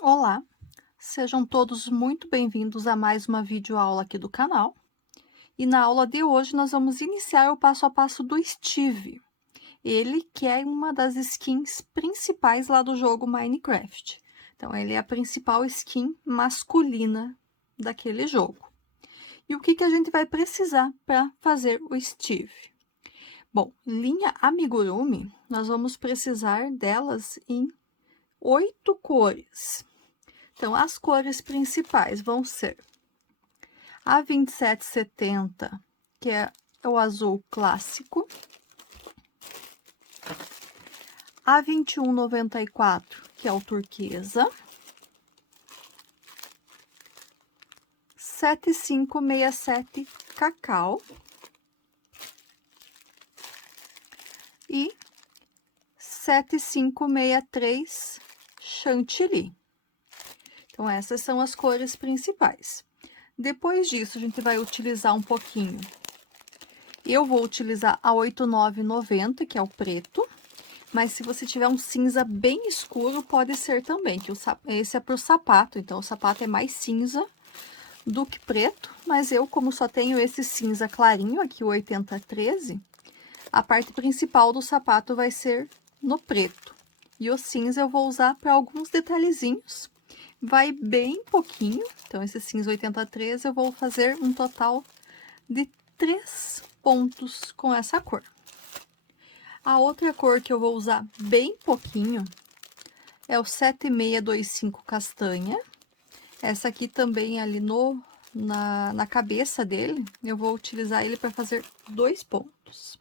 Olá, sejam todos muito bem-vindos a mais uma videoaula aqui do canal. E na aula de hoje nós vamos iniciar o passo a passo do Steve. Ele que é uma das skins principais lá do jogo Minecraft. Então, ele é a principal skin masculina daquele jogo. E o que a gente vai precisar para fazer o Steve? Bom, linha amigurumi, nós vamos precisar delas em 8 cores. Então, as cores principais vão ser a 2770, que é o azul clássico, a 2194, que é o turquesa, 7567 cacau e 7563 chantilly. Então, essas são as cores principais. Depois disso, a gente vai utilizar um pouquinho. Eu vou utilizar a 8990, que é o preto. Mas se você tiver um cinza bem escuro, pode ser também, que esse é para o sapato. Então, o sapato é mais cinza do que preto. Mas eu, como só tenho esse cinza clarinho, aqui o 8013, a parte principal do sapato vai ser no preto. E o cinza eu vou usar para alguns detalhezinhos. Vai bem pouquinho, então esse cinza 8013 eu vou fazer um total de 3 pontos com essa cor. A outra cor que eu vou usar bem pouquinho é o 7625 castanha. Essa aqui também ali na cabeça dele, eu vou utilizar ele para fazer 2 pontos.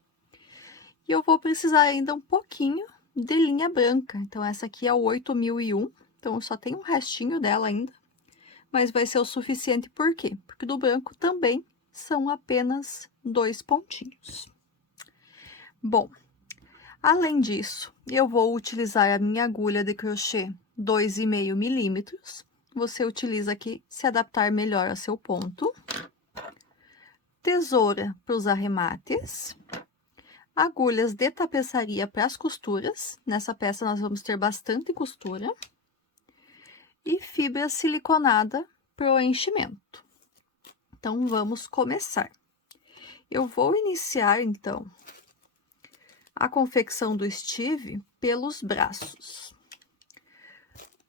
E eu vou precisar ainda um pouquinho de linha branca, então essa aqui é o 8001. Então, só tem um restinho dela ainda, mas vai ser o suficiente, por quê? Porque do branco também são apenas 2 pontinhos. Bom, além disso, eu vou utilizar a minha agulha de crochê 2,5 milímetros. Você utiliza aqui se adaptar melhor a seu ponto. Tesoura para os arremates. Agulhas de tapeçaria para as costuras. Nessa peça nós vamos ter bastante costura. E fibra siliconada para o enchimento. Então, vamos começar. Eu vou iniciar, então, a confecção do Steve pelos braços.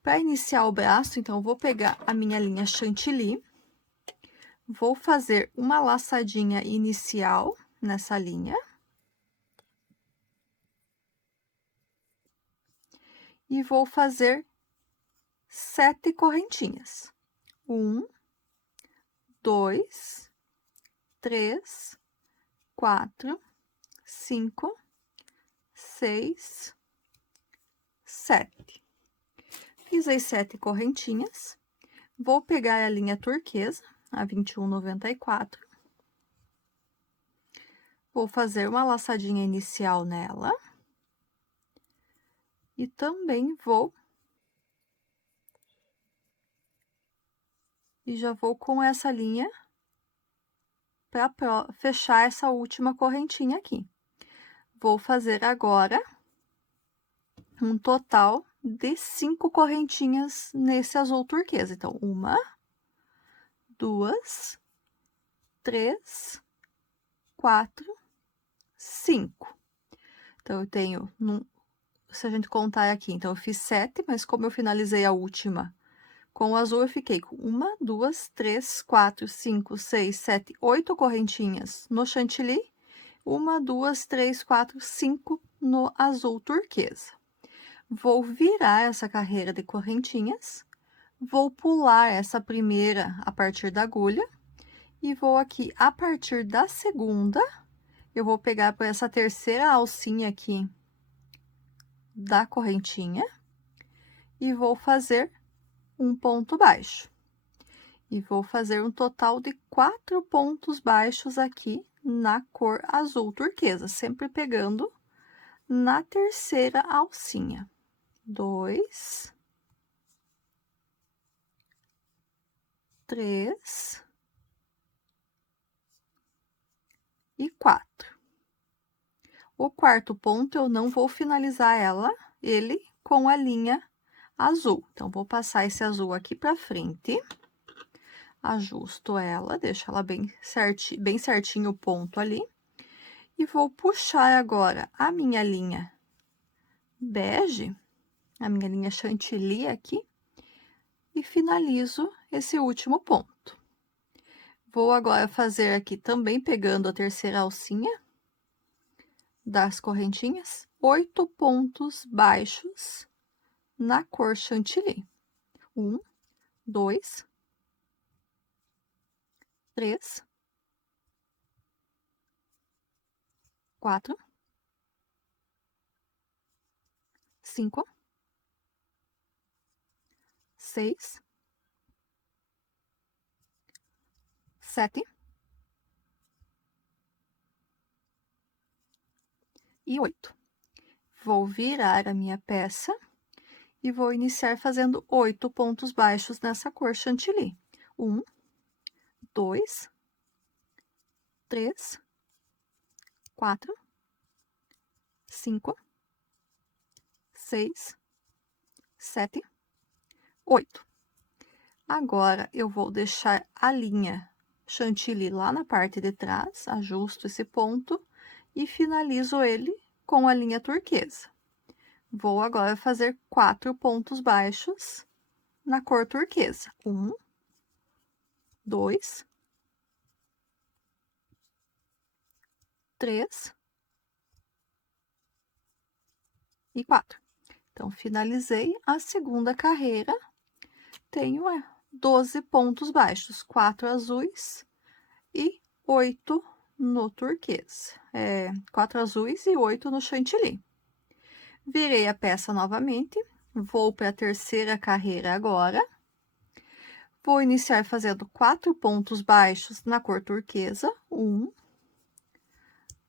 Para iniciar o braço, então, eu vou pegar a minha linha chantilly, vou fazer uma laçadinha inicial nessa linha. E vou fazer 7 correntinhas. 1, 2, 3, 4, 5, 6, 7. Fiz as 7 correntinhas. Vou pegar a linha turquesa, a 2194. Vou fazer uma laçadinha inicial nela. E também vou... E já vou com essa linha para fechar essa última correntinha aqui. Vou fazer agora um total de 5 correntinhas nesse azul turquesa. Então, 1, 2, 3, 4, 5. Então, eu tenho, se a gente contar aqui, então, eu fiz 7, mas como eu finalizei a última com o azul, eu fiquei com 1, 2, 3, 4, 5, 6, 7, 8 correntinhas no chantilly, 1, 2, 3, 4, 5 no azul turquesa. Vou virar essa carreira de correntinhas, vou pular essa primeira a partir da agulha, e vou aqui, a partir da segunda, eu vou pegar por essa terceira alcinha aqui da correntinha, e vou fazer um ponto baixo. E vou fazer um total de 4 pontos baixos aqui na cor azul turquesa, sempre pegando na terceira alcinha. 2, 3 e 4. O quarto ponto eu não vou finalizar ele com a linha azul. Então, vou passar esse azul aqui pra frente, ajusto ela, deixo ela bem certinho o ponto ali, e vou puxar agora a minha linha bege, a minha linha chantilly aqui, e finalizo esse último ponto. Vou agora fazer aqui também, pegando a terceira alcinha das correntinhas, 8 pontos baixos na cor chantilly. 1, 2, 3, 4, 5, 6, 7 e 8. Vou virar a minha peça e vou iniciar fazendo 8 pontos baixos nessa cor chantilly. 1, 2, 3, 4, 5, 6, 7, 8. Agora, eu vou deixar a linha chantilly lá na parte de trás, ajusto esse ponto e finalizo ele com a linha turquesa. Vou agora fazer 4 pontos baixos na cor turquesa. 1, 2, 3 e 4. Então, finalizei a segunda carreira, tenho 12 pontos baixos, 4 azuis e 8 no turquesa. 4 azuis e 8 no chantilly. Virei a peça novamente, vou para a terceira carreira agora. Vou iniciar fazendo 4 pontos baixos na cor turquesa. 1,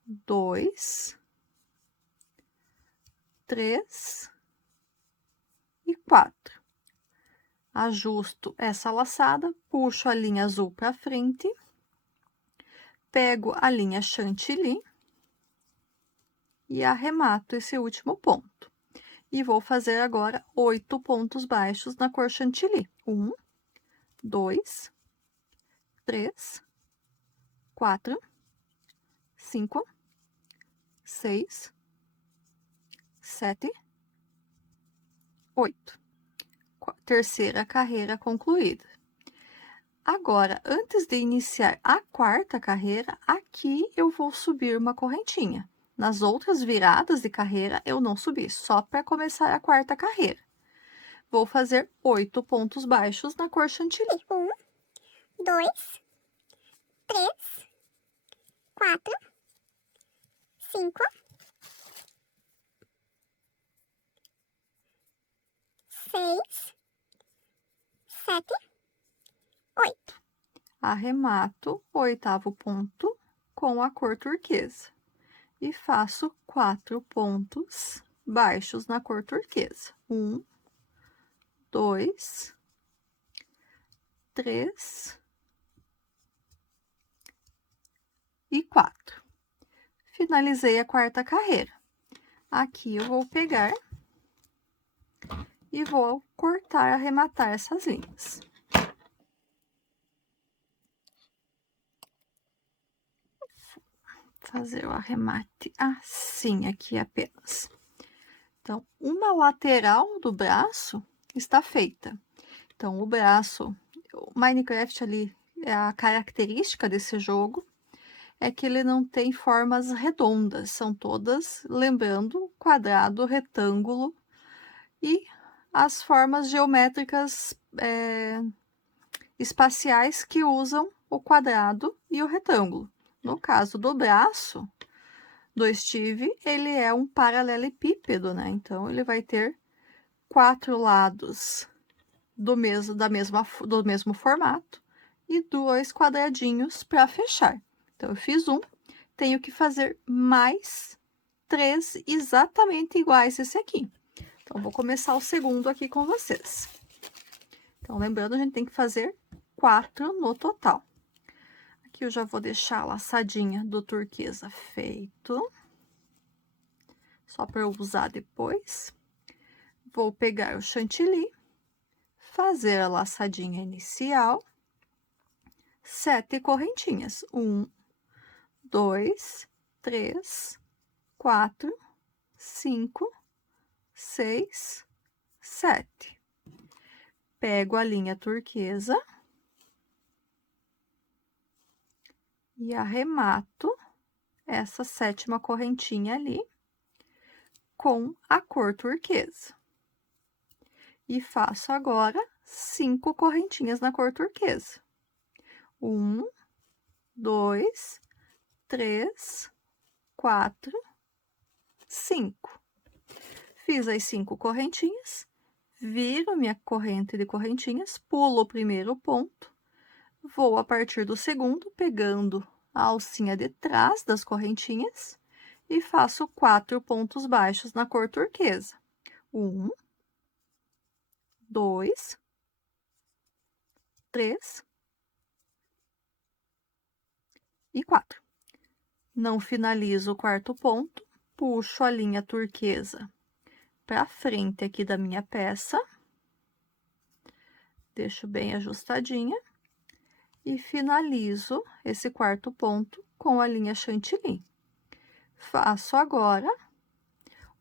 2, 3 e 4. Ajusto essa laçada, puxo a linha azul para frente, pego a linha chantilly e arremato esse último ponto. E vou fazer agora 8 pontos baixos na cor chantilly. 1, 2, 3, 4, 5, 6, 7, 8. Terceira carreira concluída. Agora, antes de iniciar a quarta carreira, aqui eu vou subir uma correntinha. Nas outras viradas de carreira, eu não subi, só para começar a quarta carreira. Vou fazer 8 pontos baixos na cor chantilly. 1, 2, 3, 4, 5, 6, 7, 8. Arremato o oitavo ponto com a cor turquesa e faço 4 pontos baixos na cor turquesa. 1, 2, 3 e 4. Finalizei a quarta carreira. Aqui eu vou pegar e vou cortar, arrematar essas linhas. Fazer o arremate assim aqui apenas. Então, uma lateral do braço está feita. Então, o braço, o Minecraft ali, a característica desse jogo é que ele não tem formas redondas, são todas, lembrando, quadrado, retângulo e as formas geométricas espaciais que usam o quadrado e o retângulo. No caso do braço do Steve, ele é um paralelepípedo, né? Então, ele vai ter 4 lados do mesmo formato e 2 quadradinhos para fechar. Então, eu fiz um, tenho que fazer mais 3 exatamente iguais esse aqui. Então, vou começar o segundo aqui com vocês. Então, lembrando, a gente tem que fazer 4 no total. Aqui eu já vou deixar a laçadinha do turquesa feito, só para eu usar depois. Vou pegar o chantilly, fazer a laçadinha inicial, 7 correntinhas. 1, 2, 3, 4, 5, 6, 7. Pego a linha turquesa e arremato essa 7ª correntinha ali com a cor turquesa. E faço agora 5 correntinhas na cor turquesa. 1, 2, 3, 4, 5. Fiz as 5 correntinhas, viro minha corrente de correntinhas, pulo o primeiro ponto, vou a partir do segundo, pegando a alcinha de trás das correntinhas e faço 4 pontos baixos na cor turquesa. 1, 2, 3 e 4. Não finalizo o quarto ponto, puxo a linha turquesa para frente aqui da minha peça, deixo bem ajustadinha e finalizo esse quarto ponto com a linha chantilly. Faço agora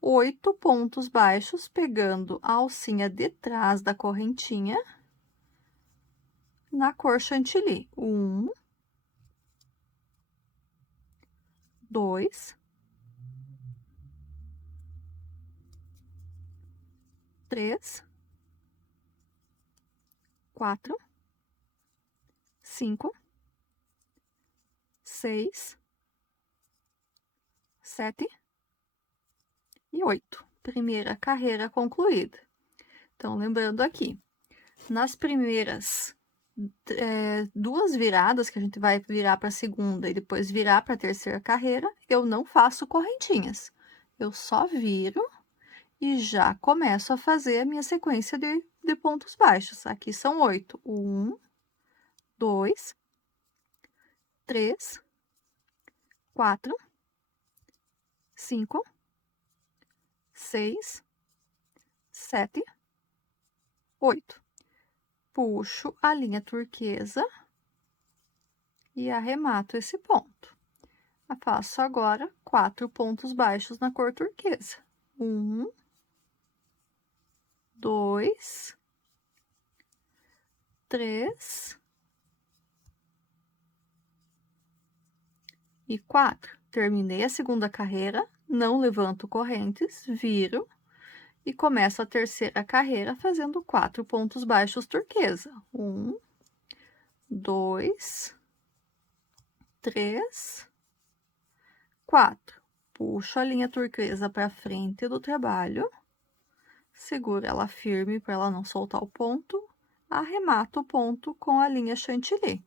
8 pontos baixos, pegando a alcinha de trás da correntinha na cor chantilly. 1, 2, 3, 4, 5, 6, 7 e 8. Primeira carreira concluída. Então, lembrando aqui, nas primeiras 2 viradas, que a gente vai virar para a segunda e depois virar para a terceira carreira, eu não faço correntinhas. Eu só viro e já começo a fazer a minha sequência de pontos baixos. Aqui são 8. 1, 2, 3, 4, 5, 6, 7, 8. Puxo a linha turquesa e arremato esse ponto. Faço agora 4 pontos baixos na cor turquesa. 1, 2, 3 e 4. Terminei a segunda carreira, não levanto correntes, viro e começo a terceira carreira fazendo 4 pontos baixos turquesa. 1, 2, 3, 4. Puxo a linha turquesa para frente do trabalho, seguro ela firme para ela não soltar o ponto, arremato o ponto com a linha chantilly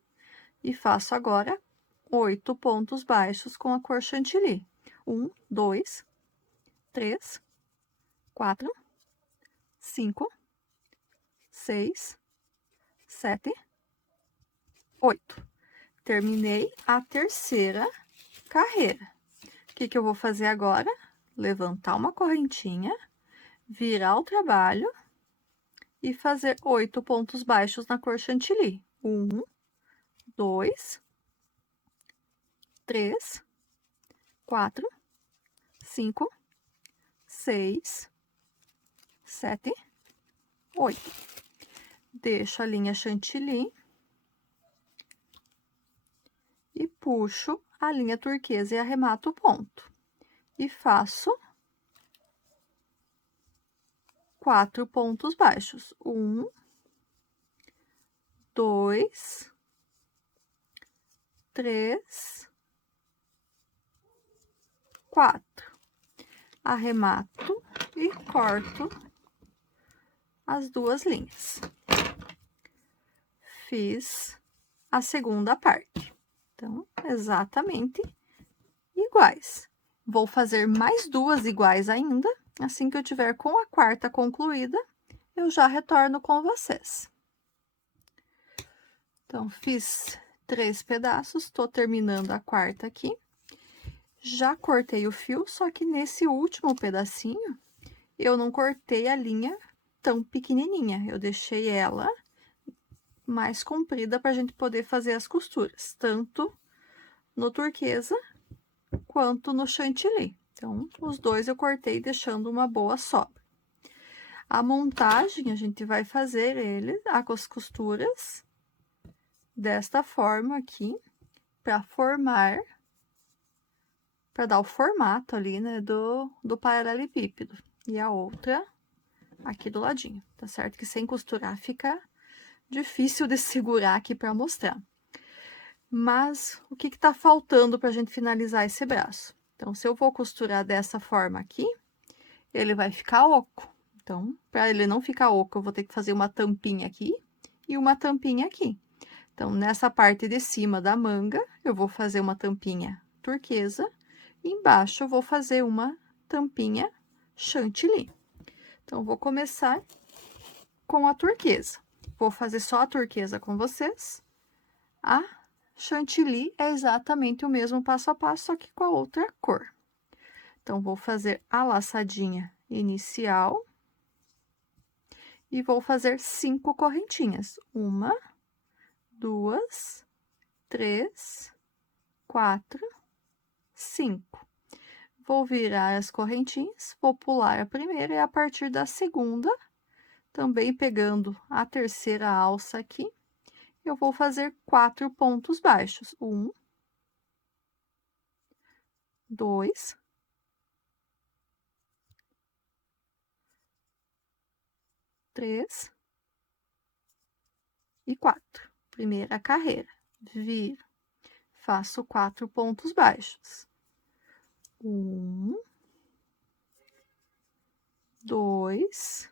e faço agora 8 pontos baixos com a cor chantilly. 1, 2, 3, 4, 5, 6, 7, 8. Terminei a terceira carreira. O que eu vou fazer agora? Levantar uma correntinha, virar o trabalho e fazer 8 pontos baixos na cor chantilly. 1, 2, 3, 4, 5, 6, 7, 8. Deixo a linha chantilly e puxo a linha turquesa e arremato o ponto. E faço 4 pontos baixos. 1, 2, 3, 4. Arremato e corto as 2 linhas. Fiz a segunda parte. Então, exatamente iguais. Vou fazer mais 2 iguais ainda. Assim que eu tiver com a quarta concluída, eu já retorno com vocês. Então, fiz 3 pedaços, tô terminando a quarta aqui. Já cortei o fio, só que nesse último pedacinho, eu não cortei a linha tão pequenininha, eu deixei ela mais comprida para a gente poder fazer as costuras, tanto no turquesa quanto no chantilly. Então, os dois eu cortei deixando uma boa sobra. A montagem, a gente vai fazer as costuras desta forma aqui, para formar, para dar o formato ali, né, do paralelepípedo. E a outra aqui do ladinho, tá certo? Que sem costurar fica difícil de segurar aqui para mostrar. Mas o que que tá faltando pra gente finalizar esse braço? Então, se eu vou costurar dessa forma aqui, ele vai ficar oco. Então, para ele não ficar oco, eu vou ter que fazer uma tampinha aqui e uma tampinha aqui. Então, nessa parte de cima da manga, eu vou fazer uma tampinha turquesa e embaixo eu vou fazer uma tampinha chantilly. Então, vou começar com a turquesa. Vou fazer só a turquesa com vocês. A chantilly é exatamente o mesmo passo a passo, só que com a outra cor. Então, vou fazer a laçadinha inicial e vou fazer 5 correntinhas. 1, 2, 3, 4, 5. Vou virar as correntinhas, vou pular a primeira e a partir da segunda, também pegando a terceira alça aqui, eu vou fazer 4 pontos baixos. 1, 2, 3 e 4. Primeira carreira, viro, faço 4 pontos baixos. 1, 2,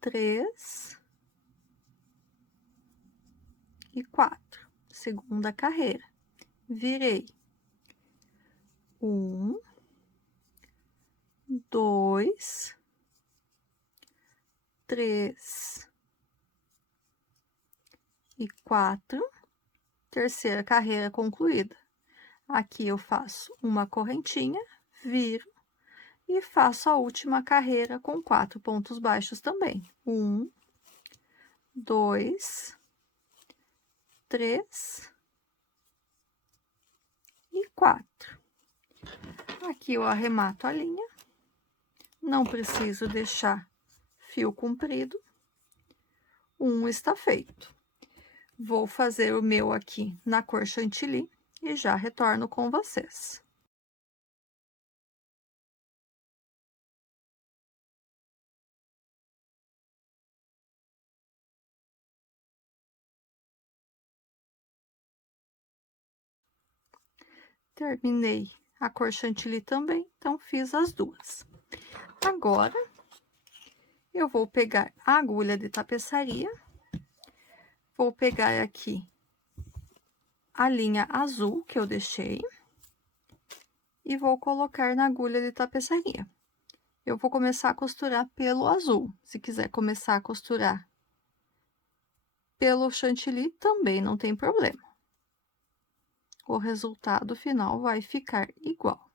3 e 4. Segunda carreira, virei. 1, 2, 3 e 4. Terceira carreira concluída. Aqui eu faço uma correntinha, viro e faço a última carreira com 4 pontos baixos também. 1, 2, 3 e 4. Aqui eu arremato a linha, não preciso deixar fio comprido. Está feito. Vou fazer o meu aqui na cor chantilly e já retorno com vocês. Terminei a cor chantilly também, então fiz as duas. Agora, eu vou pegar a agulha de tapeçaria, vou pegar aqui a linha azul que eu deixei e vou colocar na agulha de tapeçaria. Eu vou começar a costurar pelo azul. Se quiser começar a costurar pelo chantilly, também não tem problema. O resultado final vai ficar igual.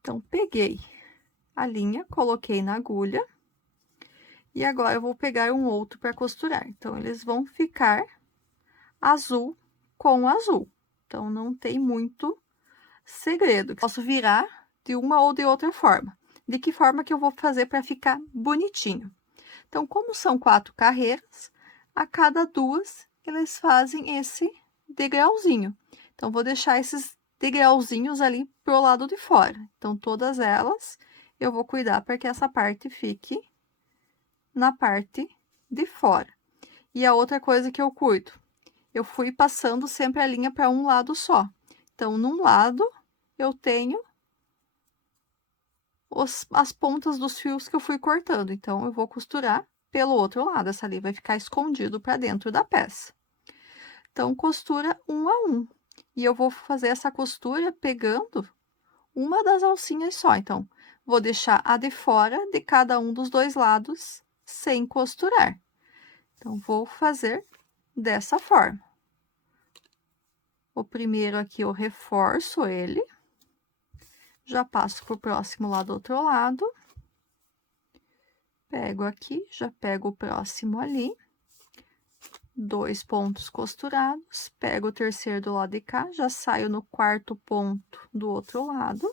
Então, peguei a linha, coloquei na agulha. E agora, eu vou pegar um outro para costurar. Então, eles vão ficar azul com azul. Então, não tem muito segredo. Posso virar de uma ou de outra forma. De que forma que eu vou fazer para ficar bonitinho? Então, como são 4 carreiras, a cada 2, eles fazem esse degrauzinho. Então, vou deixar esses degrauzinhos ali pro lado de fora. Então, todas elas, eu vou cuidar para que essa parte fique na parte de fora. E a outra coisa que eu cuido, eu fui passando sempre a linha para um lado só. Então, num lado, eu tenho as pontas dos fios que eu fui cortando. Então, eu vou costurar pelo outro lado. Essa ali vai ficar escondido para dentro da peça. Então, costura 1 a 1. E eu vou fazer essa costura pegando uma das alcinhas só. Então, vou deixar a de fora de cada um dos 2 lados sem costurar. Então, vou fazer dessa forma. O primeiro aqui eu reforço ele, já passo pro próximo lá do outro lado. Pego aqui, já pego o próximo ali. 2 pontos costurados, pego o terceiro do lado de cá, já saio no quarto ponto do outro lado.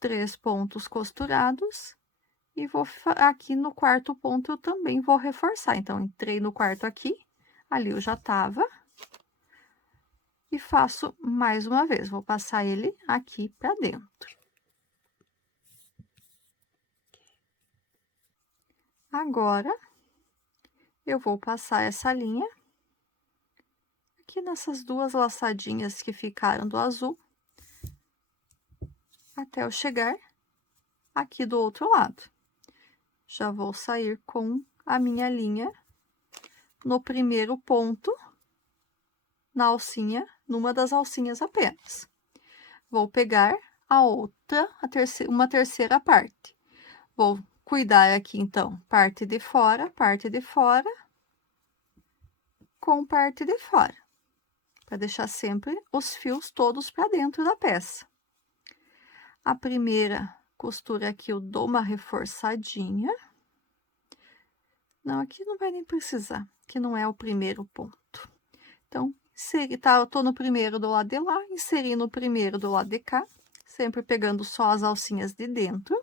3 pontos costurados. E vou aqui no quarto ponto eu também vou reforçar. Então, entrei no quarto aqui, ali eu já tava. E faço mais uma vez, vou passar ele aqui pra dentro. Agora, eu vou passar essa linha aqui nessas duas laçadinhas que ficaram do azul, até eu chegar aqui do outro lado. Já vou sair com a minha linha no primeiro ponto, na alcinha, numa das alcinhas apenas. Vou pegar a outra, uma terceira parte. Vou cuidar aqui, então, parte de fora, com parte de fora, para deixar sempre os fios todos para dentro da peça. A primeira costura aqui eu dou uma reforçadinha. Não, aqui não vai nem precisar, que não é o primeiro ponto. Então, eu tô no primeiro do lado de lá, inseri no primeiro do lado de cá, sempre pegando só as alcinhas de dentro.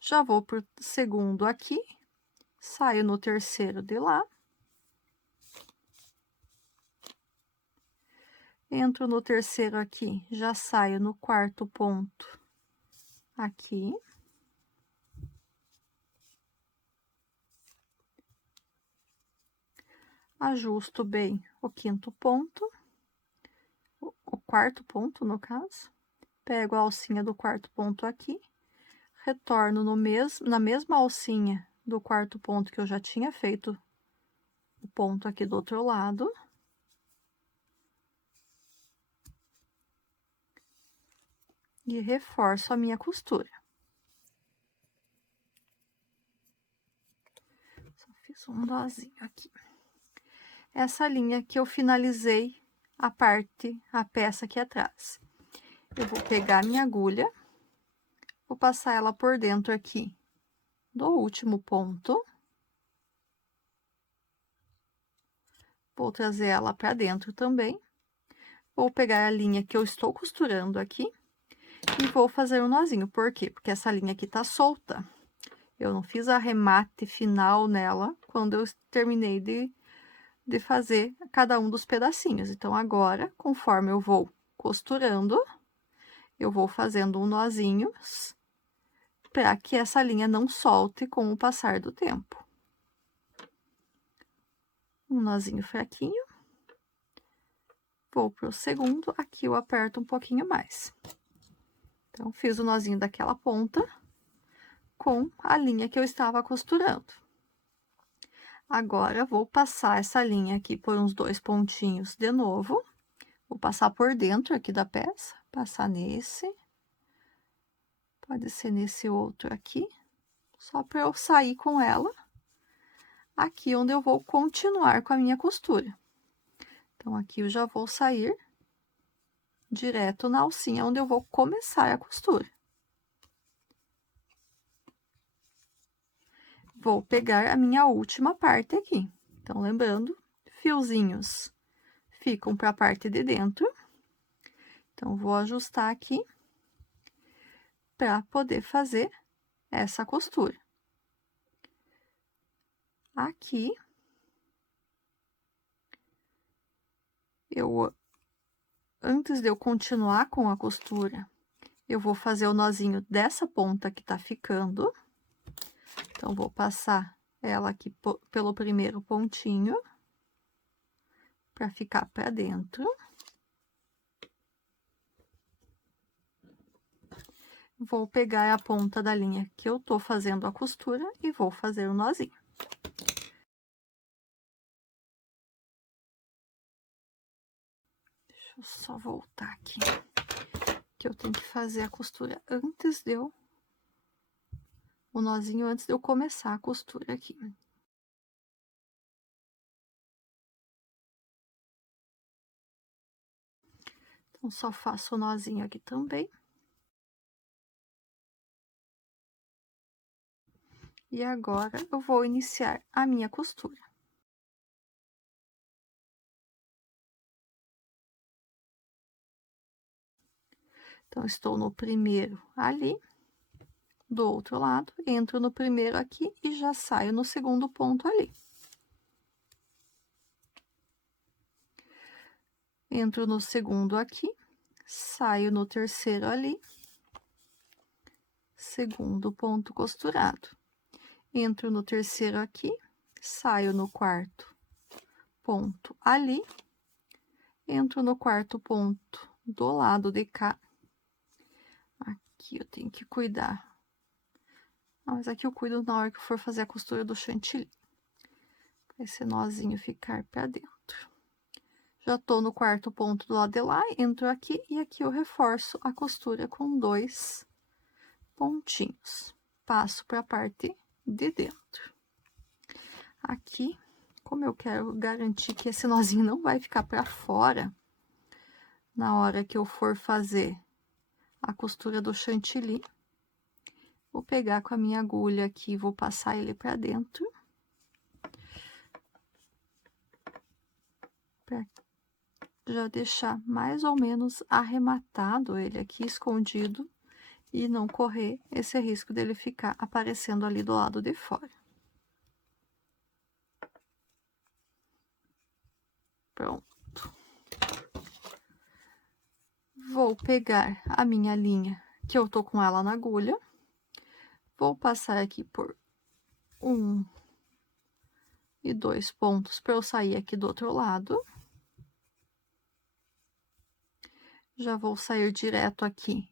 Já vou pro segundo aqui, saio no terceiro de lá. Entro no terceiro aqui, já saio no quarto ponto aqui. Ajusto bem o quinto ponto, o quarto ponto, no caso. Pego a alcinha do quarto ponto aqui, retorno na mesma alcinha do quarto ponto que eu já tinha feito o ponto aqui do outro lado. E reforço a minha costura. Só fiz um nozinho aqui. Essa linha que eu finalizei a peça aqui atrás. Eu vou pegar minha agulha, vou passar ela por dentro aqui do último ponto. Vou trazer ela para dentro também. Vou pegar a linha que eu estou costurando aqui e vou fazer um nozinho. Por quê? Porque essa linha aqui tá solta. Eu não fiz arremate final nela quando eu terminei de fazer cada um dos pedacinhos. Então, agora, conforme eu vou costurando, eu vou fazendo um nozinho para que essa linha não solte com o passar do tempo. Um nozinho fraquinho. Vou pro segundo, aqui eu aperto um pouquinho mais. Então, fiz o nozinho daquela ponta com a linha que eu estava costurando. Agora, vou passar essa linha aqui por uns 2 pontinhos de novo. Vou passar por dentro aqui da peça, passar nesse. Pode ser nesse outro aqui, só para eu sair com ela aqui onde eu vou continuar com a minha costura. Então, aqui eu já vou sair direto na alcinha onde eu vou começar a costura. Vou pegar a minha última parte aqui. Então, lembrando, fiozinhos ficam para a parte de dentro. Então, vou ajustar aqui para poder fazer essa costura. Aqui, antes de eu continuar com a costura, eu vou fazer o nozinho dessa ponta que tá ficando. Então, vou passar ela aqui pelo primeiro pontinho, para ficar para dentro. Vou pegar a ponta da linha que eu tô fazendo a costura e vou fazer o nozinho. Deixa eu só voltar aqui, que eu tenho que fazer a costura antes de eu... o nozinho antes de eu começar a costura aqui. Então, só faço o nozinho aqui também. E agora, eu vou iniciar a minha costura. Então, estou no primeiro ali, do outro lado, entro no primeiro aqui e já saio no segundo ponto ali. Entro no segundo aqui, saio no terceiro ali, segundo ponto costurado. Entro no terceiro aqui, saio no quarto ponto ali, entro no quarto ponto do lado de cá. Aqui eu tenho que cuidar. Mas aqui eu cuido na hora que eu for fazer a costura do chantilly. Pra esse nozinho ficar pra dentro. Já tô no quarto ponto do lado de lá, entro aqui e aqui eu reforço a costura com 2 pontinhos. Passo pra parte de dentro. Aqui, como eu quero garantir que esse nozinho não vai ficar pra fora, na hora que eu for fazer a costura do chantilly, vou pegar com a minha agulha aqui e vou passar ele pra dentro. Pra já deixar mais ou menos arrematado ele aqui, escondido, e não correr esse risco dele ficar aparecendo ali do lado de fora. Pronto. Vou pegar a minha linha, que eu tô com ela na agulha, vou passar aqui por 1 e 2 pontos para eu sair aqui do outro lado. Já vou sair direto aqui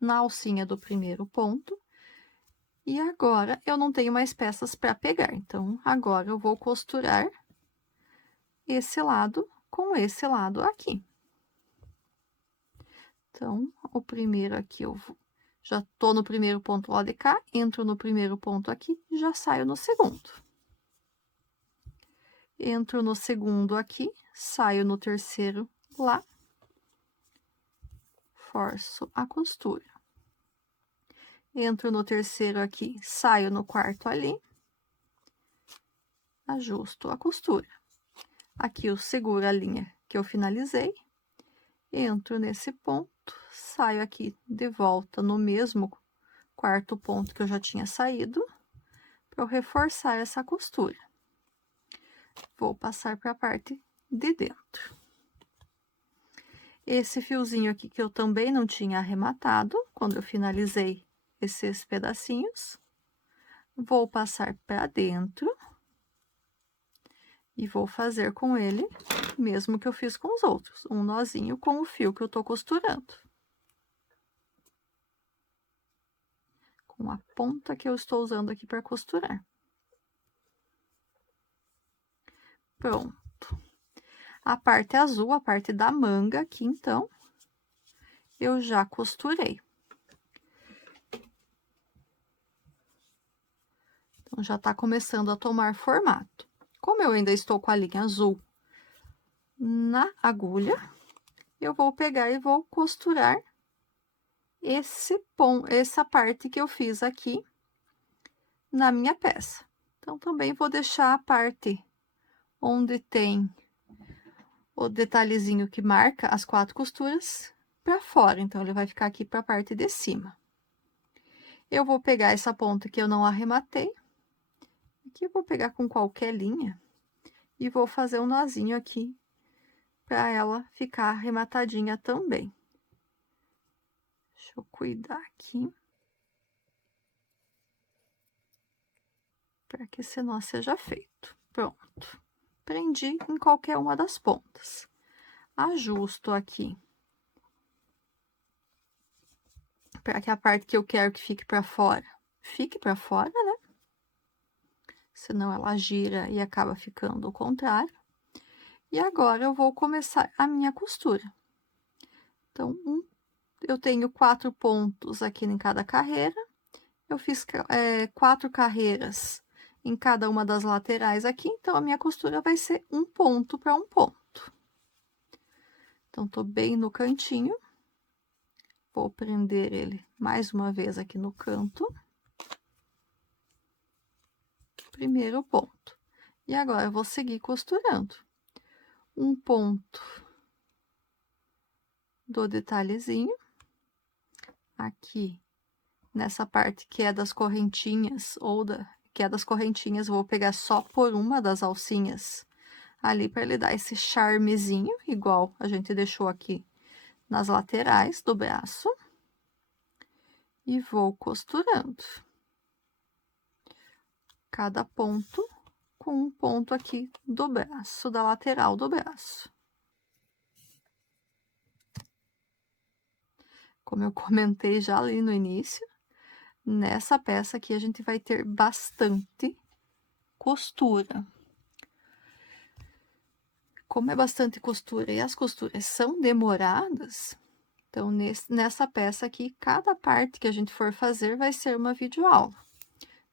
na alcinha do primeiro ponto. E agora, eu não tenho mais peças para pegar, então, agora eu vou costurar esse lado com esse lado aqui. Então, o primeiro aqui eu vou, já tô no primeiro ponto lá de cá, entro no primeiro ponto aqui e já saio no segundo. Entro no segundo aqui, saio no terceiro lá, forço a costura. Entro no terceiro aqui, saio no quarto ali, ajusto a costura. Aqui eu seguro a linha que eu finalizei, entro nesse ponto, saio aqui de volta no mesmo quarto ponto que eu já tinha saído, para eu reforçar essa costura. Vou passar para a parte de dentro. Esse fiozinho aqui que eu também não tinha arrematado, quando eu finalizei esses pedacinhos, vou passar para dentro e vou fazer com ele mesmo que eu fiz com os outros, um nozinho com o fio que eu tô costurando. Com a ponta que eu estou usando aqui para costurar. Pronto. A parte azul, a parte da manga aqui, então, eu já costurei. Então, já tá começando a tomar formato. Como eu ainda estou com a linha azul na agulha, eu vou pegar e vou costurar essa parte que eu fiz aqui na minha peça. Então, também vou deixar a parte onde tem o detalhezinho que marca as 4 costuras para fora. Então, ele vai ficar aqui para a parte de cima. Eu vou pegar essa ponta que eu não arrematei. Aqui eu vou pegar com qualquer linha e vou fazer um nozinho aqui para ela ficar arrematadinha também. Deixa eu cuidar aqui. Para que esse nó seja feito. Pronto. Prendi em qualquer uma das pontas. Ajusto aqui. Para que a parte que eu quero que fique para fora, fique para fora, né? Senão ela gira e acaba ficando o contrário. E agora eu vou começar a minha costura. Então, eu tenho 4 pontos aqui em cada carreira. Eu fiz 4 carreiras em cada uma das laterais aqui, então a minha costura vai ser um ponto para um ponto. Então, tô bem no cantinho. Vou prender ele mais uma vez aqui no canto. Primeiro ponto. E agora, eu vou seguir costurando. Um ponto do detalhezinho. Aqui, nessa parte que é das correntinhas, que é das correntinhas, vou pegar só por uma das alcinhas ali para ele dar esse charmezinho, igual a gente deixou aqui nas laterais do braço. E vou costurando. Cada ponto com um ponto aqui do braço, da lateral do braço. Como eu comentei já ali no início, nessa peça aqui a gente vai ter bastante costura. Como é bastante costura e as costuras são demoradas, então nessa peça aqui, cada parte que a gente for fazer vai ser uma videoaula.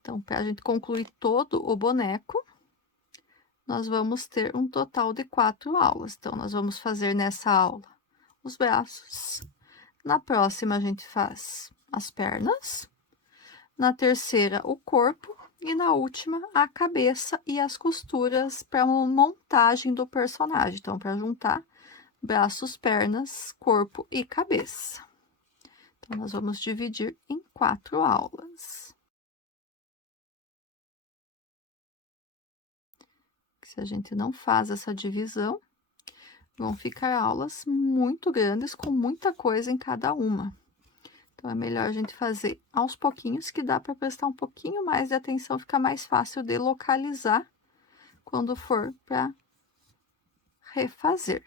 Então, para a gente concluir todo o boneco, nós vamos ter um total de 4 aulas. Então, nós vamos fazer nessa aula os braços. Na próxima, a gente faz as pernas. Na terceira, o corpo. E na última, a cabeça e as costuras para a montagem do personagem. Então, para juntar braços, pernas, corpo e cabeça. Então, nós vamos dividir em 4 aulas. Se a gente não faz essa divisão, vão ficar aulas muito grandes, com muita coisa em cada uma. Então, é melhor a gente fazer aos pouquinhos, que dá para prestar um pouquinho mais de atenção, fica mais fácil de localizar quando for para refazer.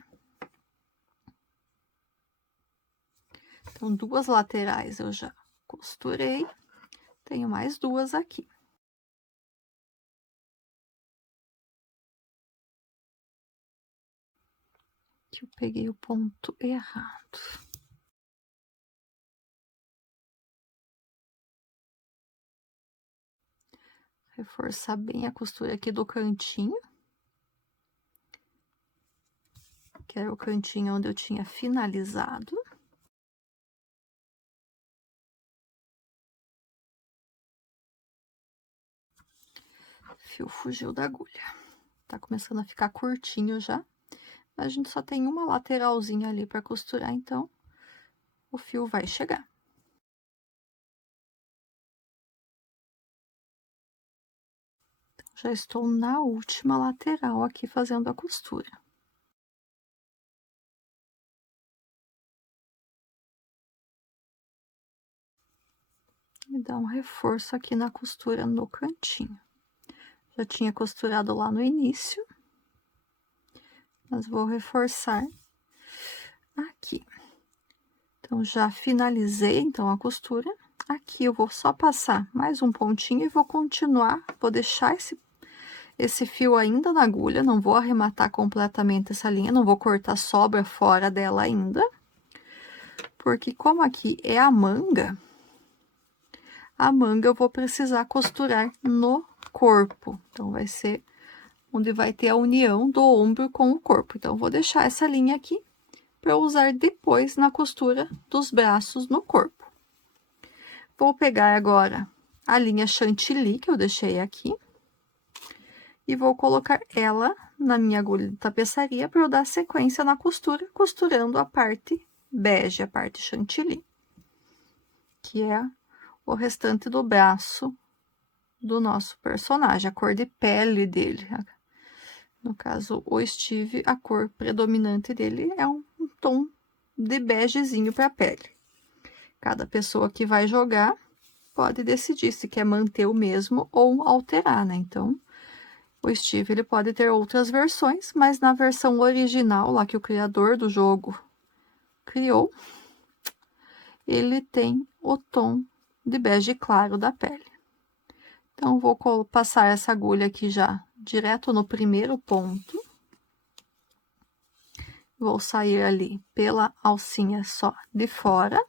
Então, 2 laterais eu já costurei, tenho mais 2 aqui. Que eu peguei o ponto errado. Reforçar bem a costura aqui do cantinho. Que era o cantinho onde eu tinha finalizado. O fio fugiu da agulha. Tá começando a ficar curtinho já. A gente só tem uma lateralzinha ali para costurar, então o fio vai chegar. Então, já estou na última lateral aqui fazendo a costura. E dá um reforço aqui na costura no cantinho. Já tinha costurado lá no início, mas vou reforçar aqui. Então, já finalizei, então, a costura. Aqui eu vou só passar mais um pontinho e vou continuar, vou deixar esse fio ainda na agulha, não vou arrematar completamente essa linha, não vou cortar sobra fora dela ainda. Porque como aqui é a manga eu vou precisar costurar no corpo. Então, vai ser onde vai ter a união do ombro com o corpo. Então, vou deixar essa linha aqui para usar depois na costura dos braços no corpo. Vou pegar agora a linha chantilly que eu deixei aqui e vou colocar ela na minha agulha de tapeçaria para eu dar sequência na costura, costurando a parte bege, a parte chantilly, que é o restante do braço do nosso personagem, a cor de pele dele. No caso, o Steve, a cor predominante dele é um tom de begezinho para a pele. Cada pessoa que vai jogar pode decidir se quer manter o mesmo ou alterar, né? Então, o Steve, ele pode ter outras versões, mas na versão original, lá que o criador do jogo criou, ele tem o tom de bege claro da pele. Então, vou passar essa agulha aqui já direto no primeiro ponto. Vou sair ali pela alcinha só de fora.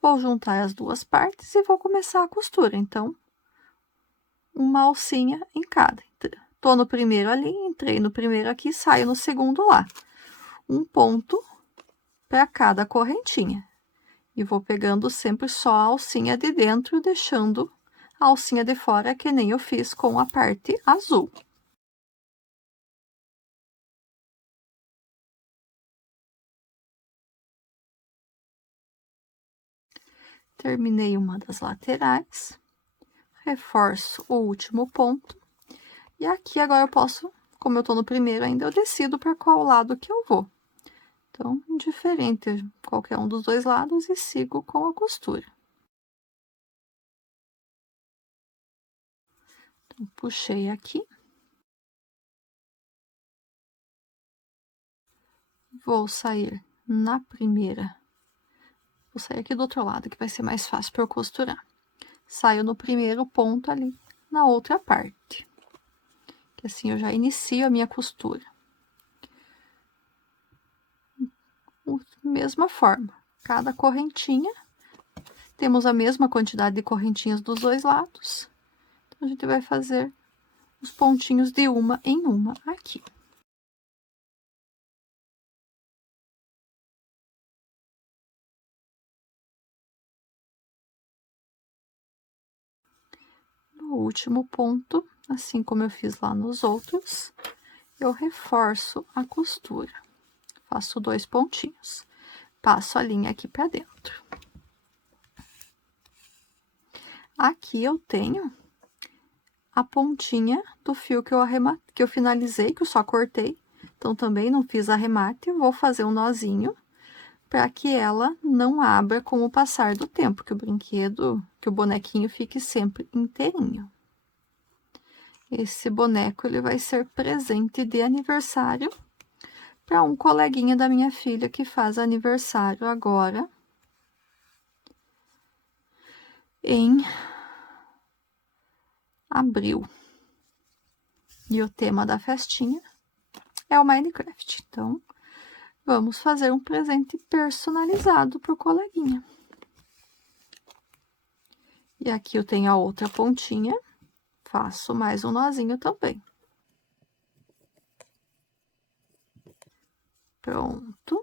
Vou juntar as 2 partes e vou começar a costura. Então, uma alcinha em cada. Tô no primeiro ali, entrei no primeiro aqui, saio no segundo lá. um ponto para cada correntinha. E vou pegando sempre só a alcinha de dentro, deixando a alcinha de fora, que nem eu fiz com a parte azul. Terminei uma das laterais, reforço o último ponto. E aqui agora eu posso, como eu tô no primeiro ainda, eu decido para qual lado que eu vou. Então, indiferente qualquer um dos dois lados, e sigo com a costura. Então, puxei aqui. Vou sair na primeira. Vou sair aqui do outro lado, que vai ser mais fácil para eu costurar. Saio no primeiro ponto ali, na outra parte. Que assim eu já inicio a minha costura. Mesma forma, cada correntinha, temos a mesma quantidade de correntinhas dos dois lados. Então, a gente vai fazer os pontinhos de uma em uma aqui. No último ponto, assim como eu fiz lá nos outros, eu reforço a costura. Faço 2 pontinhos, passo a linha aqui para dentro. Aqui eu tenho a pontinha do fio que eu finalizei, que eu só cortei. Então, também não fiz arremate, eu vou fazer um nozinho para que ela não abra com o passar do tempo, que o brinquedo, que o bonequinho fique sempre inteirinho. Esse boneco, ele vai ser presente de aniversário para um coleguinha da minha filha que faz aniversário agora em abril. E o tema da festinha é o Minecraft. Então, vamos fazer um presente personalizado pro coleguinha. E aqui eu tenho a outra pontinha, faço mais um nozinho também. Pronto.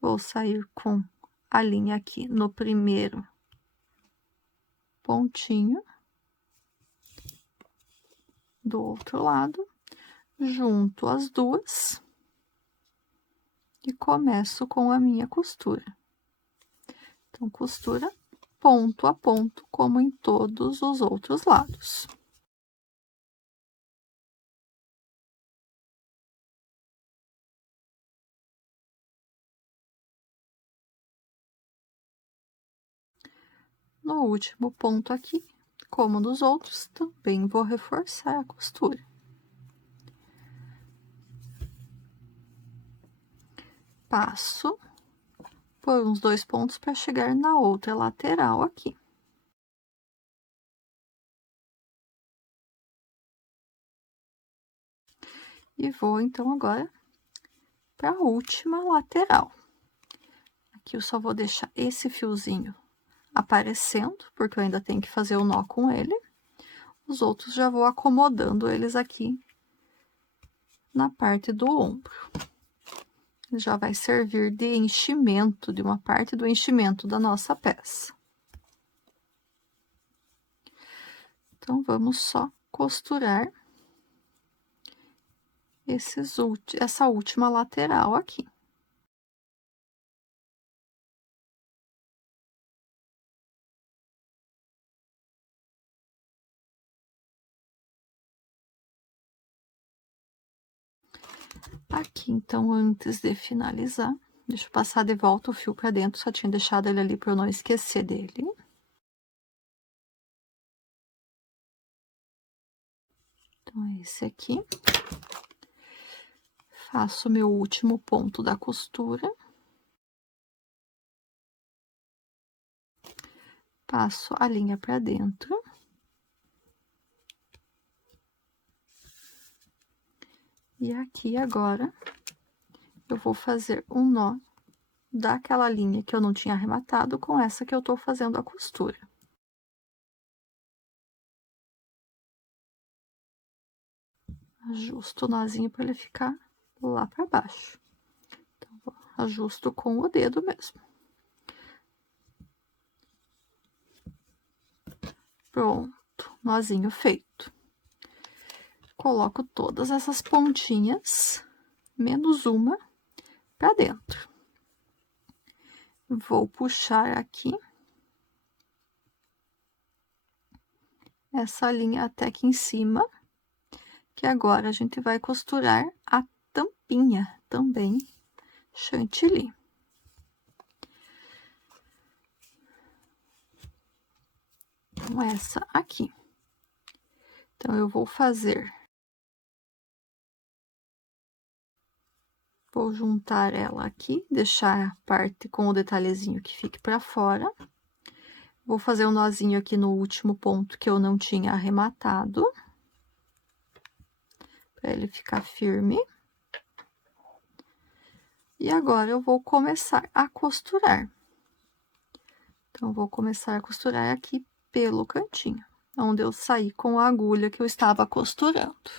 Vou sair com a linha aqui no primeiro pontinho. Do outro lado, junto as duas. E começo com a minha costura. Então, costura ponto a ponto, como em todos os outros lados. No último ponto aqui, como nos outros, também vou reforçar a costura. Passo por uns 2 pontos para chegar na outra lateral aqui. E vou, então, agora para a última lateral. Aqui eu só vou deixar esse fiozinho aparecendo, porque eu ainda tenho que fazer o nó com ele. Os outros já vou acomodando eles aqui na parte do ombro. Já vai servir de enchimento, de uma parte do enchimento da nossa peça. Então, vamos só costurar essa última lateral aqui. Aqui, então, antes de finalizar, deixa eu passar de volta o fio para dentro, só tinha deixado ele ali para eu não esquecer dele. Então, é esse aqui. Faço o meu último ponto da costura. Passo a linha para dentro. E aqui agora, eu vou fazer um nó daquela linha que eu não tinha arrematado com essa que eu tô fazendo a costura. Ajusto o nozinho para ele ficar lá para baixo. ajusto com o dedo mesmo. Pronto, nozinho feito. Coloco todas essas pontinhas, menos uma, para dentro. Vou puxar aqui essa linha até aqui em cima, que agora a gente vai costurar a tampinha também chantilly. Então, essa aqui. Então, eu vou juntar ela aqui, deixar a parte com o detalhezinho que fique para fora. Vou fazer um nozinho aqui no último ponto que eu não tinha arrematado, para ele ficar firme. E agora eu vou começar a costurar. Então, vou começar a costurar aqui pelo cantinho, onde eu saí com a agulha que eu estava costurando.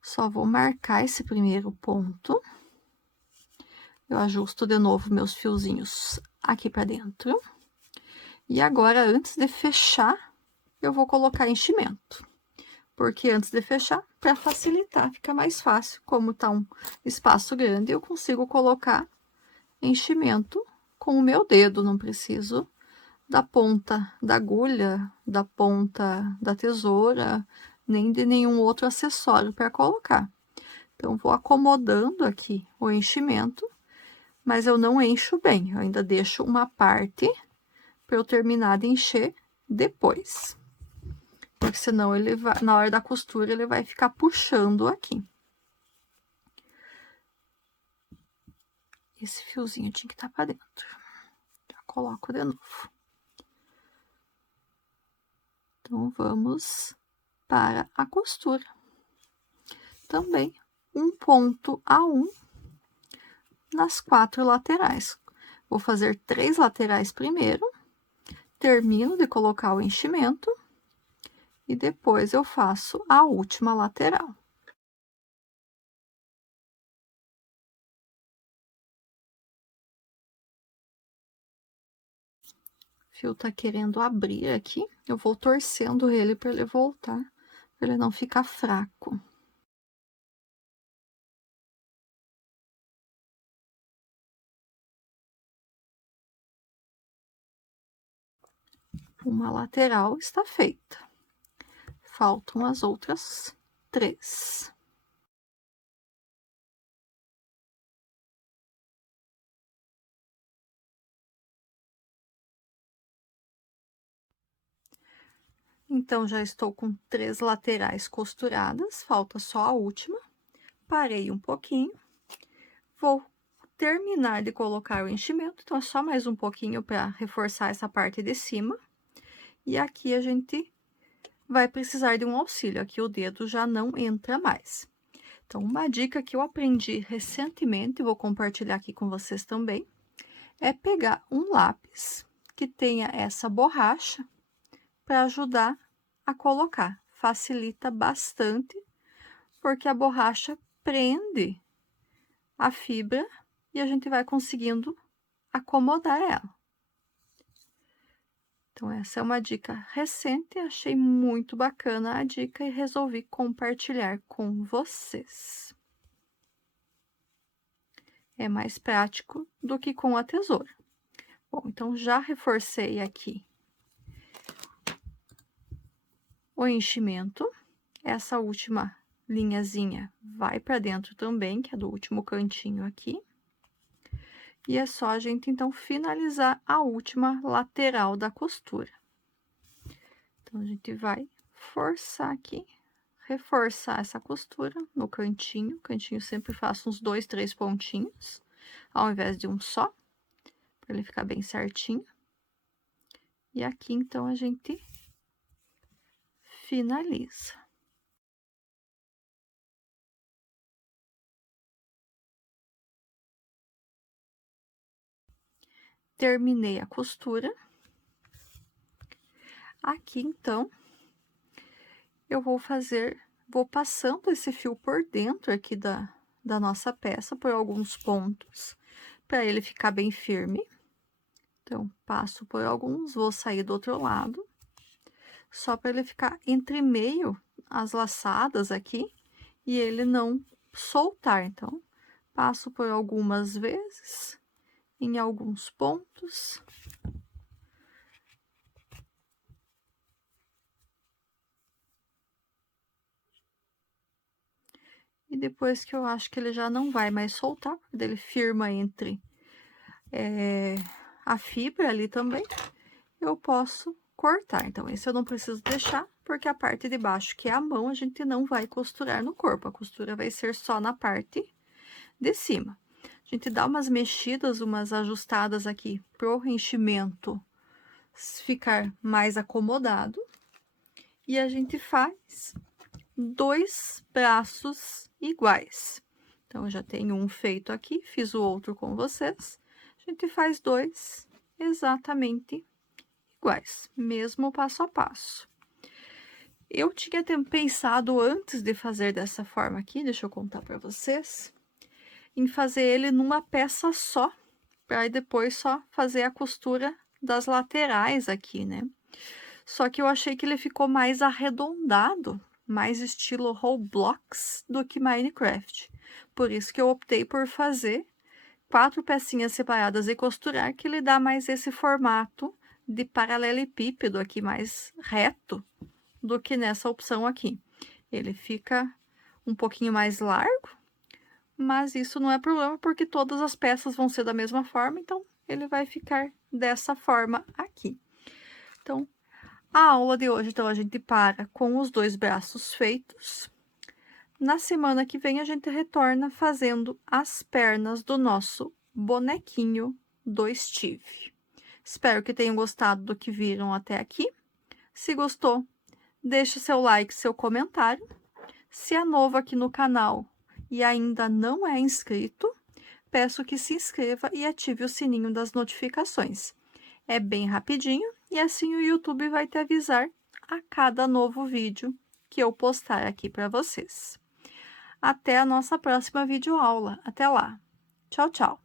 Só vou marcar esse primeiro ponto. Eu ajusto de novo meus fiozinhos aqui para dentro. E agora, antes de fechar, eu vou colocar enchimento. Porque antes de fechar, para facilitar, fica mais fácil. Como tá um espaço grande, eu consigo colocar enchimento com o meu dedo, não preciso da ponta da agulha, da ponta da tesoura, nem de nenhum outro acessório para colocar. Então, vou acomodando aqui o enchimento, mas eu não encho bem, eu ainda deixo uma parte para eu terminar de encher depois. Porque senão ele vai, na hora da costura, ele vai ficar puxando aqui. Esse fiozinho tinha que estar para dentro. Já coloco de novo. Então, vamos para a costura. Também um ponto a um nas 4 laterais. Vou fazer 3 laterais primeiro, termino de colocar o enchimento e depois eu faço a última lateral. O fio tá querendo abrir aqui, eu vou torcendo ele para ele voltar, para ele não ficar fraco. Uma lateral está feita. Faltam as outras 3. Então, já estou com 3 laterais costuradas, falta só a última. Parei um pouquinho, vou terminar de colocar o enchimento, então é só mais um pouquinho para reforçar essa parte de cima. E aqui a gente vai precisar de um auxílio, aqui o dedo já não entra mais. Então, uma dica que eu aprendi recentemente, vou compartilhar aqui com vocês também, é pegar um lápis que tenha essa borracha para ajudar a colocar. Facilita bastante, porque a borracha prende a fibra e a gente vai conseguindo acomodar ela. Então, essa é uma dica recente, achei muito bacana a dica e resolvi compartilhar com vocês. É mais prático do que com a tesoura. Bom, então, já reforcei aqui o enchimento. Essa última linhazinha vai para dentro também, que é do último cantinho aqui. E é só a gente, então, finalizar a última lateral da costura. Então, a gente vai forçar aqui, reforçar essa costura no cantinho. Cantinho sempre faço uns 2, 3 pontinhos, ao invés de um só, para ele ficar bem certinho. E aqui, então, a gente finaliza. Terminei a costura. Aqui, então, eu vou fazer vou passando esse fio por dentro aqui da nossa peça, por alguns pontos, para ele ficar bem firme. Então, passo por alguns, vou sair do outro lado, só para ele ficar entre meio as laçadas aqui e ele não soltar. Então, passo por algumas vezes, em alguns pontos. E depois que eu acho que ele já não vai mais soltar, porque ele firma entre a fibra ali também, eu posso cortar. Então, esse eu não preciso deixar, porque a parte de baixo, que é a mão, a gente não vai costurar no corpo. A costura vai ser só na parte de cima. A gente dá umas mexidas, umas ajustadas aqui pro enchimento ficar mais acomodado. E a gente faz 2 braços iguais. Então, eu já tenho um feito aqui, fiz o outro com vocês. A gente faz 2 exatamente iguais, mesmo passo a passo. Eu tinha pensado antes de fazer dessa forma aqui, deixa eu contar para vocês, em fazer ele numa peça só, para depois só fazer a costura das laterais aqui, né? Só que eu achei que ele ficou mais arredondado, mais estilo Roblox do que Minecraft. Por isso que eu optei por fazer 4 pecinhas separadas e costurar, que ele dá mais esse formato de paralelepípedo aqui, mais reto, do que nessa opção aqui. Ele fica um pouquinho mais largo, mas isso não é problema, porque todas as peças vão ser da mesma forma, então ele vai ficar dessa forma aqui. Então, a aula de hoje, então, a gente para com os 2 braços feitos. Na semana que vem, a gente retorna fazendo as pernas do nosso bonequinho do Steve. Espero que tenham gostado do que viram até aqui. Se gostou, deixe seu like, seu comentário. Se é novo aqui no canal e ainda não é inscrito, peço que se inscreva e ative o sininho das notificações. É bem rapidinho e assim o YouTube vai te avisar a cada novo vídeo que eu postar aqui para vocês. Até a nossa próxima videoaula. Até lá. Tchau, tchau.